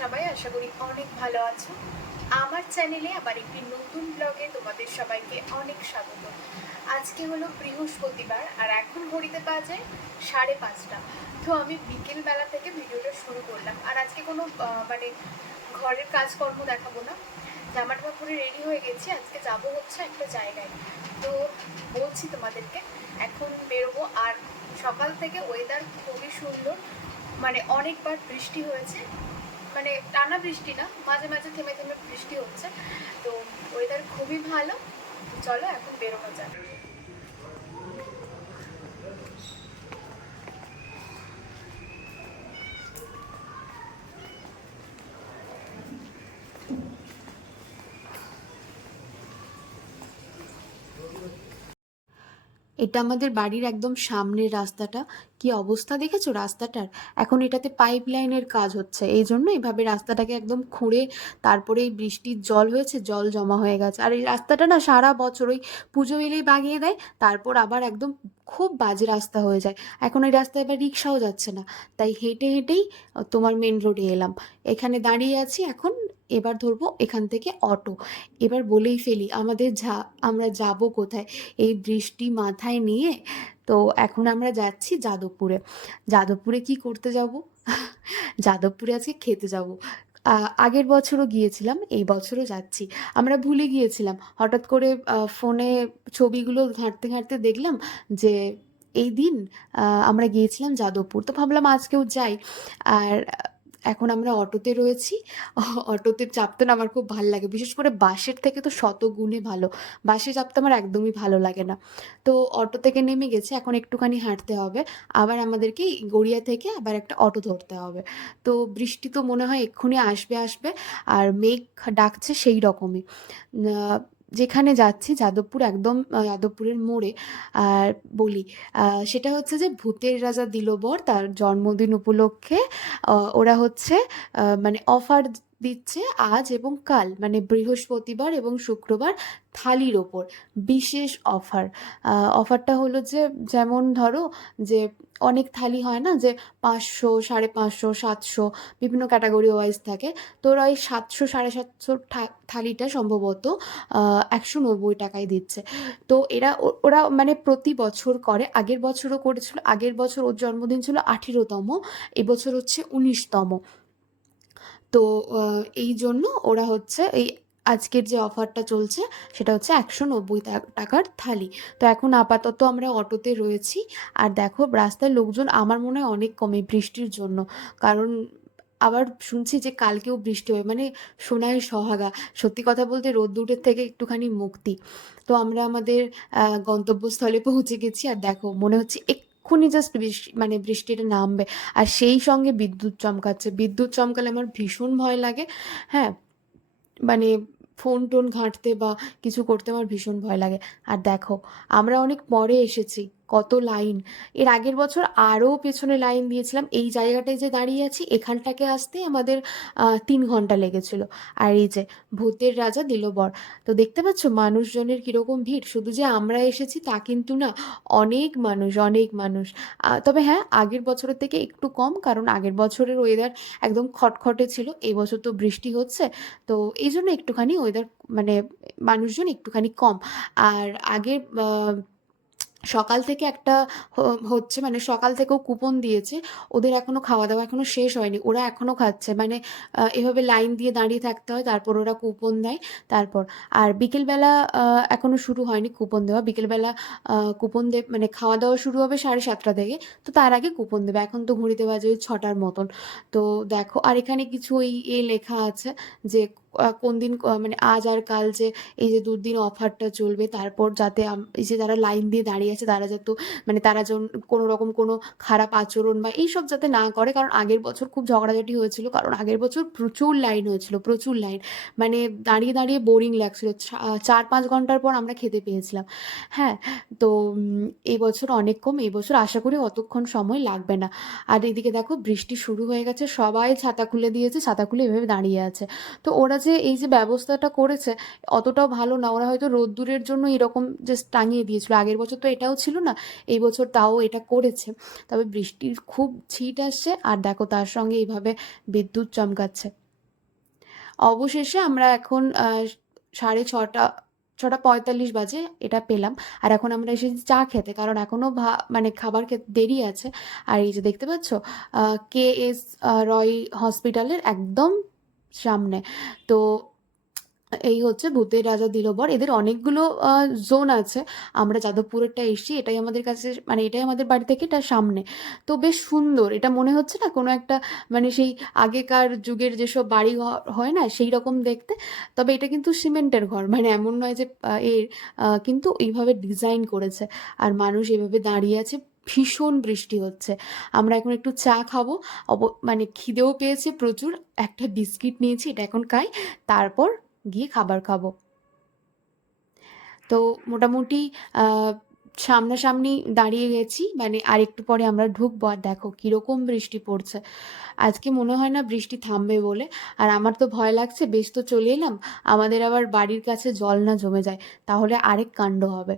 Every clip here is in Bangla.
সবাই? আশা করি অনেক ভালো আছো। আমার চ্যানেলে আবার একটি নতুন ব্লগে তোমাদের সবাইকে অনেক স্বাগত। আজকে হলো বৃহস্পতিবার আর এখন ঘড়িতে বাজে 5:30। তো আমি বিকেলবেলা থেকে ভিডিওটা শুরু করলাম। আর আজকে কোনো মানে ঘরের কাজকর্ম দেখাবো না। জামা টামা পরে রেডি হয়ে গেছি, আজকে যাবো হচ্ছে একটা জায়গায়। তো বলছি তোমাদেরকে, এখন বেরোবো। আর সকাল থেকে ওয়েদার খুবই সুন্দর, মানে অনেকবার বৃষ্টি হয়েছে, মানে টানা বৃষ্টি না, মাঝে মাঝে থেমে থেমে বৃষ্টি হচ্ছে। তো ওয়েদার খুবই ভালো। তো চলো এখন বেরোনো যাক। এটা আমাদের বাড়ির একদম সামনের রাস্তাটা। কি অবস্থা দেখেছো রাস্তাটার? এখন এটাতে পাইপ লাইনের কাজ হচ্ছে, এই জন্য এইভাবে রাস্তাটাকে একদম খুঁড়ে তারপরে এই বৃষ্টির জল হয়েছে, জল জমা হয়ে গেছে। আর এই রাস্তাটা না সারা বছর ওই পুজো এলেই বাগিয়ে দেয়, তারপর আবার একদম খুব বাজে রাস্তা হয়ে যায়। এখন ওই রাস্তায় এবার রিক্সাও যাচ্ছে না, তাই হেঁটে হেঁটেই তোমার মেন রোডে এলাম। এখানে দাঁড়িয়ে আছি এখন। এবার ধরবো এখান থেকে অটো। এবার বলেই ফেলি আমরা যাব কোথায় এই বৃষ্টি মাথায় নিয়ে। তো এখন আমরা যাচ্ছি যাদবপুরে। যাদবপুরে কি করতে যাব? যাদবপুরে আজকে খেতে যাব। আগের বছরও গিয়েছিলাম, এই বছরও যাচ্ছি। আমরা ভুলে গিয়েছিলাম, হঠাৎ করে ফোনে ছবিগুলো ঘাঁটতে ঘাঁটতে দেখলাম যে এই দিন আমরা গিয়েছিলাম যাদবপুর, তো ভাবলাম আজকেও যাই। আর এখন আমরা অটোতে রয়েছি। অটোতে চাপতে না আমার খুব ভালো লাগে, বিশেষ করে বাসের থেকে তো শত গুণে ভালো। বাসে চাপতে আমার একদমই ভালো লাগে না। তো অটো থেকে নেমে গেছে, এখন একটুখানি হাঁটতে হবে। আবার আমাদেরকে এই গড়িয়া থেকে আবার একটা অটো ধরতে হবে। তো বৃষ্টি তো মনে হয় এক্ষুনি আসবে আসবে, আর মেঘ ডাকছে সেই রকমই। যেখানে যাচ্ছি যাদবপুর, একদম যাদবপুরের মোড়ে। আর বলি, সেটা হচ্ছে যে ভূতের রাজা দিল বর, তার জন্মদিন উপলক্ষে ওরা হচ্ছে মানে অফার দিচ্ছে আজ এবং কাল, মানে বৃহস্পতিবার এবং শুক্রবার, থালির ওপর বিশেষ অফার। অফারটা হলো যে, যেমন ধরো যে অনেক থালি হয় না, যে 500, 550, 700 বিভিন্ন ক্যাটাগরি ওয়াইজ থাকে। তো ওরা ওই 700, 750 থালিটা সম্ভবত 190 টাকায় দিচ্ছে। তো ওরা মানে প্রতি বছর করে, আগের বছরও করেছিল। আগের বছর ওর জন্মদিন ছিল 18তম, এবছর হচ্ছে 19তম। তো এই জন্য ওরা হচ্ছে এই আজকের যে অফারটা চলছে সেটা হচ্ছে 190 টাকার থালি। তো এখন আপাতত আমরা অটোতে রয়েছি। আর দেখো রাস্তায় লোকজন আমার মনে হয় অনেক কমে বৃষ্টির জন্য। কারণ আবার শুনছি যে কালকেও বৃষ্টি হবে, মানে সোনায় সোহাগা। সত্যি কথা বলতে রোদ্দুরের থেকে একটুখানি মুক্তি। তো আমরা আমাদের গন্তব্যস্থলে পৌঁছে গেছি। আর দেখো মনে হচ্ছে এক্ষুনি জাস্ট মানে বৃষ্টিটা নামবে। আর সেই সঙ্গে বিদ্যুৎ চমকাচ্ছে। বিদ্যুৎ চমকালে আমার ভীষণ ভয় লাগে। হ্যাঁ, মানে ফোন টোন ঘাঁটতে বা কিছু করতে আমার ভীষণ ভয় লাগে। আর দেখো আমরা অনেক পরে এসেছি, কত লাইন! এর আগের বছর আরও পেছনে লাইন দিয়েছিলাম। এই জায়গাটায় যে দাঁড়িয়ে আছি এখানটাকে আসতে আমাদের 3 ঘন্টা লেগেছিল। আর এই যে ভূতের রাজা দিল বর। তো দেখতে পাচ্ছ মানুষজনের কীরকম ভিড়। শুধু যে আমরা এসেছি তা কিন্তু না, অনেক মানুষ, অনেক মানুষ। তবে হ্যাঁ, আগের বছরের থেকে একটু কম, কারণ আগের বছরের ওয়েদার একদম খটখটে ছিল। এই বছর তো বৃষ্টি হচ্ছে, তো এই জন্য একটুখানি ওয়েদার মানে মানুষজন একটুখানি কম। আর আগের সকাল থেকে একটা হচ্ছে, মানে সকাল থেকেও কুপন দিয়েছে। ওদের এখনো খাওয়া দাওয়া এখনো শেষ হয়নি, ওরা এখনো খাচ্ছে। মানে এভাবে লাইন দিয়ে দাঁড়িয়ে থাকতে হয়, তারপর ওরা কুপন দেয়। তারপর আর বিকেলবেলা এখনো শুরু হয়নি কুপন দেওয়া। বিকেলবেলা কুপন মানে খাওয়া দাওয়া শুরু হবে 7:30 থেকে। তো তার আগে কুপন দেবে। এখন তো ঘড়িতে বাজে ওই 6টার মতন। তো দেখো, আর এখানে কিছু ওই লেখা আছে যে কোন দিন মানে আজ আর কাল যে এই যে দুদিন অফারটা চলবে, তারপর যাতে এই যে যারা লাইন দিয়ে দাঁড়িয়ে আছে তারা যাতে মানে তারা যেন কোনো রকম কোনো খারাপ আচরণ বা এইসব যাতে না করে। কারণ আগের বছর খুব ঝগড়াঝাটি হয়েছিল, কারণ আগের বছর প্রচুর লাইন হয়েছিল, প্রচুর লাইন। মানে দাঁড়িয়ে দাঁড়িয়ে বোরিং লাগছিল। 4-5 ঘন্টার পর আমরা খেতে পেয়েছিলাম। হ্যাঁ, তো এই বছর অনেক কম। এই বছর আশা করি অতক্ষণ সময় লাগবে না। আর এদিকে দেখো বৃষ্টি শুরু হয়ে গেছে, সবাই ছাতা খুলে দিয়েছে, ছাতা খুলে এভাবে দাঁড়িয়ে আছে। তো ওরা যে এই যে ব্যবস্থাটা করেছে অতটাও ভালো না। ওরা হয়তো রোদ্দুরের জন্য এরকম জাস্ট টাঙিয়ে দিয়েছিল। আগের বছর তো এটাও ছিল না, এই বছর তাও এটা করেছে। তবে বৃষ্টির খুব ছিট আসছে, আর দেখো তার সঙ্গে এইভাবে বিদ্যুৎ চমকাচ্ছে। অবশেষে আমরা এখন 6:30 6:45 বাজে এটা পেলাম। আর এখন আমরা এসেছি চা খেতে, কারণ এখনো মানে খাবার খেতে দেরি আছে। আর এই যে দেখতে পাচ্ছ, কেএস রয় হসপিটালের একদম সামনে। তো এই হচ্ছে ভূতের রাজা দিলবর। এদের অনেকগুলো জোন আছে। আমরা যাদবপুরেরটা এসেছি, এটাই আমাদের কাছে, মানে এটাই আমাদের বাড়ি থেকে এটা সামনে। তো বেশ সুন্দর, এটা মনে হচ্ছে না কোনো একটা মানে সেই আগেকার যুগের যেসব বাড়ি ঘর হয় না সেই রকম দেখতে। তবে এটা কিন্তু সিমেন্টের ঘর, মানে এমন নয় যে কিন্তু এইভাবে ডিজাইন করেছে। আর মানুষ এভাবে দাঁড়িয়ে আছে, ভীষণ বৃষ্টি হচ্ছে। আমরা এখন একটু চা খাবো। মানে খিদেও পেয়েছে প্রচুর। একটা বিস্কিট নিয়েছি, এটা এখন খাই, তারপর গিয়ে খাবার খাবো। তো মোটামুটি আহ, সামনাসামনি দাঁড়িয়ে গেছি, মানে আর একটু পরে আমরা ঢুকবো। আর দেখো কিরকম বৃষ্টি পড়ছে। আজকে মনে হয় না বৃষ্টি থামবে বলে। আর আমার তো ভয় লাগছে, বেশ তো চলে এলাম, আমাদের আবার বাড়ির কাছে জল না জমে যায়, তাহলে আরেক কাণ্ড হবে।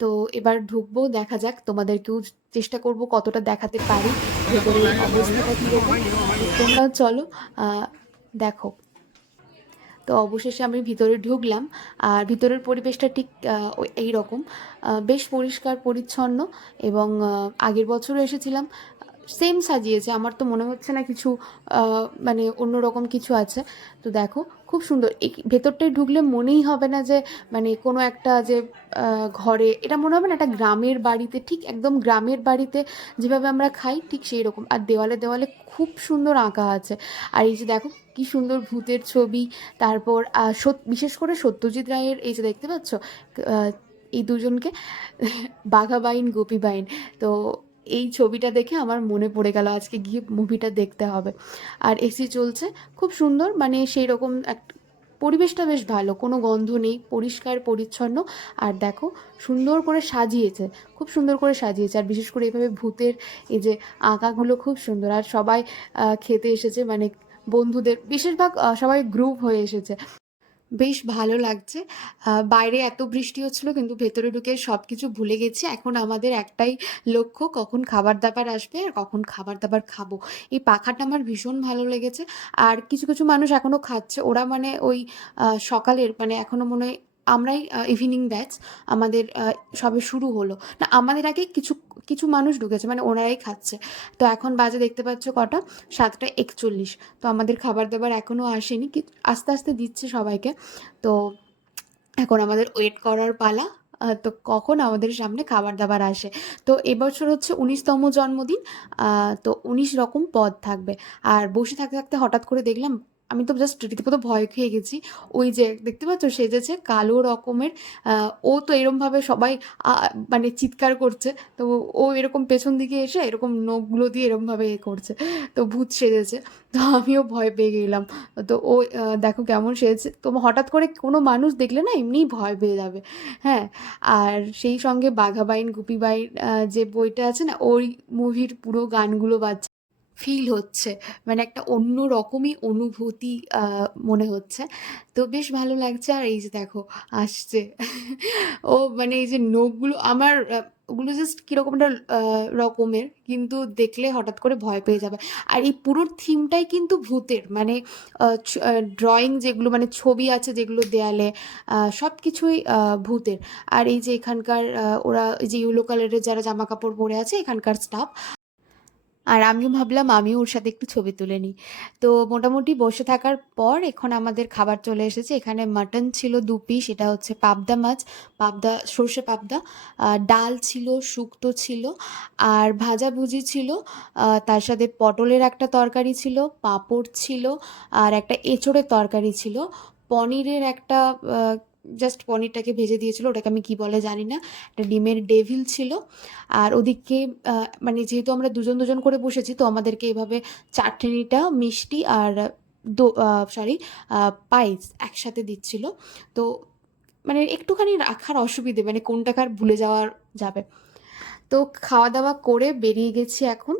তো এবার ঢুকবো, দেখা যাক, তোমাদেরকেও চেষ্টা করব কতটা দেখাতে পারি ভেতরের অবস্থাটা কীরকম। তোমরাও চলো দেখো। তো অবশেষে আমি ভিতরে ঢুকলাম। আর ভিতরের পরিবেশটা ঠিক এই রকম, বেশ পরিষ্কার পরিচ্ছন্ন। এবং আগের বছরও এসেছিলাম, সেম সাজিয়েছে। আমার তো মনে হচ্ছে না কিছু মানে অন্যরকম কিছু আছে। তো দেখো খুব সুন্দর। এই ভেতরটায় ঢুকলে মনেই হবে না যে মানে কোনো একটা যে ঘরে, এটা মনে হবে না একটা গ্রামের বাড়িতে, ঠিক একদম গ্রামের বাড়িতে যেভাবে আমরা খাই ঠিক সেই রকম। আর দেওয়ালে দেওয়ালে খুব সুন্দর আঁকা আছে। আর এই যে দেখো কি সুন্দর ভূতের ছবি। তারপর বিশেষ করে সত্যজিৎ রায়ের এই যে দেখতে পাচ্ছ আহ, এই দুজনকে, বাঘাবাইন গোপীবাইন। তো এই ছবিটা দেখে আমার মনে পড়ে গেল আজকে গিয়ে মুভিটা দেখতে হবে। আর এসি চলছে, খুব সুন্দর, মানে সেই রকম এক পরিবেশটা বেশ ভালো, কোনো গন্ধ নেই, পরিষ্কার পরিচ্ছন্ন। আর দেখো সুন্দর করে সাজিয়েছে, খুব সুন্দর করে সাজিয়েছে। আর বিশেষ করে এইভাবে ভূতের এই যে আঁকাগুলো খুব সুন্দর। আর সবাই খেতে এসেছে, মানে বন্ধুদের বেশিরভাগ সবাই গ্রুপ হয়ে এসেছে, বেশ ভালো লাগছে। বাইরে এত বৃষ্টি হচ্ছিল, কিন্তু ভেতরে ঢুকে সব কিছু ভুলে গেছি। এখন আমাদের একটাই লক্ষ্য, কখন খাবার দাবার আসবে আর কখন খাবার দাবার খাবো। এই পাখাটা আমার ভীষণ ভালো লেগেছে। আর কিছু কিছু মানুষ এখনও খাচ্ছে, ওরা মানে ওই সকালের, মানে এখনও মনে হয় আমরাই ইভিনিং ব্যাচ, আমাদের সবে শুরু হলো না, আমাদের আগে কিছু কিছু মানুষ ঢুকেছে, মানে ওনারাই খাচ্ছে। তো এখন বাজে দেখতে পাচ্ছ কটা, 7:41। তো আমাদের খাবার দাবার এখনও আসেনি, আস্তে আস্তে দিচ্ছে সবাইকে। তো এখন আমাদের ওয়েট করার পালা, তো কখন আমাদের সামনে খাবার দাবার আসে। তো এবছর হচ্ছে 19তম জন্মদিন। তো 19 রকম পদ থাকবে। আর বসে থাকতে থাকতে হঠাৎ করে দেখলাম, আমি তো জাস্ট রীতিমতো ভয় খেয়ে গেছি। ওই যে দেখতে পাচ্ছ সেজেছে কালো রকমের, ও তো এরমভাবে সবাই মানে চিৎকার করছে। তো ও এরকম পেছন দিকে এসে এরকম নখগুলো দিয়ে এরমভাবে করছে। তো ভূত সেজেছে। তো আমিও ভয় পেয়ে গেলাম। তো ও দেখো কেমন সেজেছে। তো হঠাৎ করে কোনো মানুষ দেখলে না এমনিই ভয় পেয়ে যাবে। হ্যাঁ, আর সেই সঙ্গে বাঘাবাইন গুপিবাইন যে বইটা আছে না, ওই মুভির পুরো গানগুলো বাজছে, ফিল হচ্ছে, মানে একটা অন্য রকমই অনুভূতি মনে হচ্ছে। তো বেশ ভালো লাগছে। আর এই যে দেখো আসছে, ও মানে এই যে নখগুলো আমার ওগুলো জাস্ট কীরকম একটা রকমের, কিন্তু দেখলে হঠাৎ করে ভয় পেয়ে যাবে। আর এই পুরো থিমটাই কিন্তু ভূতের, মানে ড্রয়িং যেগুলো, মানে ছবি আছে যেগুলো দেয়ালে, সব কিছুই ভূতের। আর এই যে এখানকার ওরা এই যে ইয়েলো কালারের যারা জামা কাপড় পরে আছে এখানকার স্টাফ। আর আমিও ভাবলাম আমিও ওর সাথে একটু ছবি তুলে নিই। তো মোটামুটি বসে থাকার পর এখন আমাদের খাবার চলে এসেছে। এখানে মাটন ছিল 2 পিস, এটা হচ্ছে পাবদা মাছ, পাবদা সর্ষে পাবদা। ডাল ছিল, শুক্তো ছিল, আর ভাজাভুজি ছিল। তার সাথে পটলের একটা তরকারি ছিল, পাঁপড় ছিল, আর একটা এঁচোড়ের তরকারি ছিল, পনিরের একটা জাস্ট পনিরটাকে ভেজে দিয়েছিল, ওটাকে আমি কি বলে জানি না, একটা ডিমের ডেভিল ছিল। আর ওদিকে মানে যেহেতু আমরা দুজন দুজন করে বসেছি, তো আমাদেরকে এভাবে চাটনিটা, মিষ্টি আর সরি পায়েস একসাথে দিচ্ছিল। তো মানে একটুখানি রাখার অসুবিধে, মানে কোনটা কার ভুলে যাওয়ার যাবে। তো খাওয়া দাওয়া করে বেরিয়ে গেছি এখন।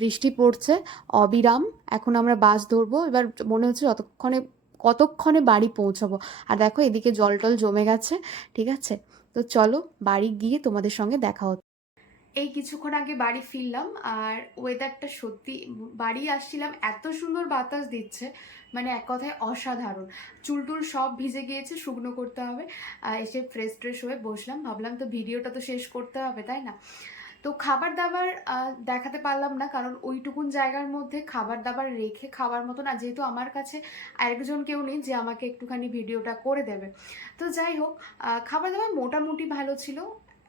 বৃষ্টি পড়ছে অবিরাম। এখন আমরা বাস ধরবো। এবার মনে হচ্ছে কতক্ষণে বাড়ি পৌঁছাবো। আর দেখো এদিকে জল টল জমে গেছে। ঠিক আছে, তো চলো বাড়ি গিয়ে তোমাদের সঙ্গে দেখা হচ্ছে। এই কিছুক্ষণ আগে বাড়ি ফিরলাম, আর ওয়েদারটা সত্যি, বাড়ি আসছিলাম এত সুন্দর বাতাস দিচ্ছে, মানে এক কথায় অসাধারণ। চুল টুল সব ভিজে গিয়েছে, শুকনো করতে হবে। এসে ফ্রেশ ট্রেশ হয়ে বসলাম, ভাবলাম তো ভিডিওটা তো শেষ করতে হবে, তাই না? তো খাবার দাবার দেখাতে পারলাম না, কারণ ওইটুকুন জায়গার মধ্যে খাবার দাবার রেখে খাওয়ার মতো না, যেহেতু আমার কাছে আরেকজন কেউ নেই যে আমাকে একটুখানি ভিডিওটা করে দেবে। তো যাই হোক, খাবার দাবার মোটামুটি ভালো ছিল,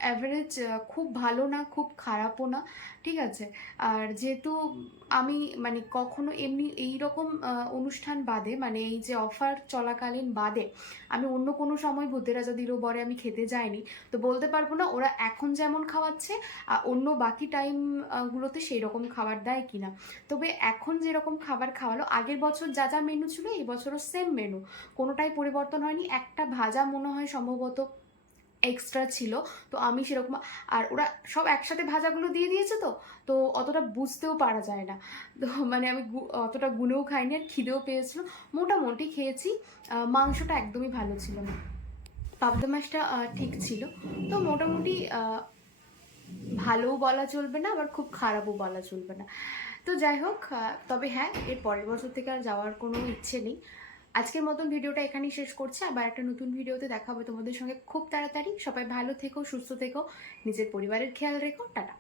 অ্যাভারেজ, খুব ভালো না খুব খারাপও না, ঠিক আছে। আর যেহেতু আমি মানে কখনো এমনি এই রকম অনুষ্ঠান বাদে, মানে এই যে অফার চলাকালীন বাদে আমি অন্য কোনো সময় ভূতেরাজা দিরো বরে আমি খেতে যাইনি, তো বলতে পারবো না ওরা এখন যেমন খাওয়াচ্ছে অন্য বাকি টাইম গুলোতে সেই রকম খাবার দেয় কিনা। তবে এখন যেরকম খাবার খাওয়ালো, আগের বছর যা যা মেনু ছিল এই বছরও সেম মেনু, কোনোটাই পরিবর্তন হয়নি। একটা ভাজা মনে হয় সম্ভবত এক্সট্রা ছিল, তো আমি সেরকম, আর ওরা সব একসাথে ভাজাগুলো দিয়ে দিয়েছে, তো তো অতটা বুঝতেও পারা যায় না। তো মানে আমি অতটা গুনেও খাইনি, আর খিদেও পেয়েছিল, মোটামুটি খেয়েছি। মাংসটা একদমই ভালো ছিল না, পাবদা মাছটা ঠিক ছিল। তো মোটামুটি ভালোও বলা চলবে না, আবার খুব খারাপও বলা চলবে না। তো যাই হোক, তবে হ্যাঁ, এর পরের বছর থেকে আর যাওয়ার কোনো ইচ্ছে নেই। আজকের মতন ভিডিওটা এখানেই শেষ করছি, আবার একটা নতুন ভিডিওতে দেখা হবে তোমাদের সঙ্গে খুব তাড়াতাড়ি। সবাই ভালো থেকো, সুস্থ থেকো, নিজের পরিবারের খেয়াল রেখো, টাটা।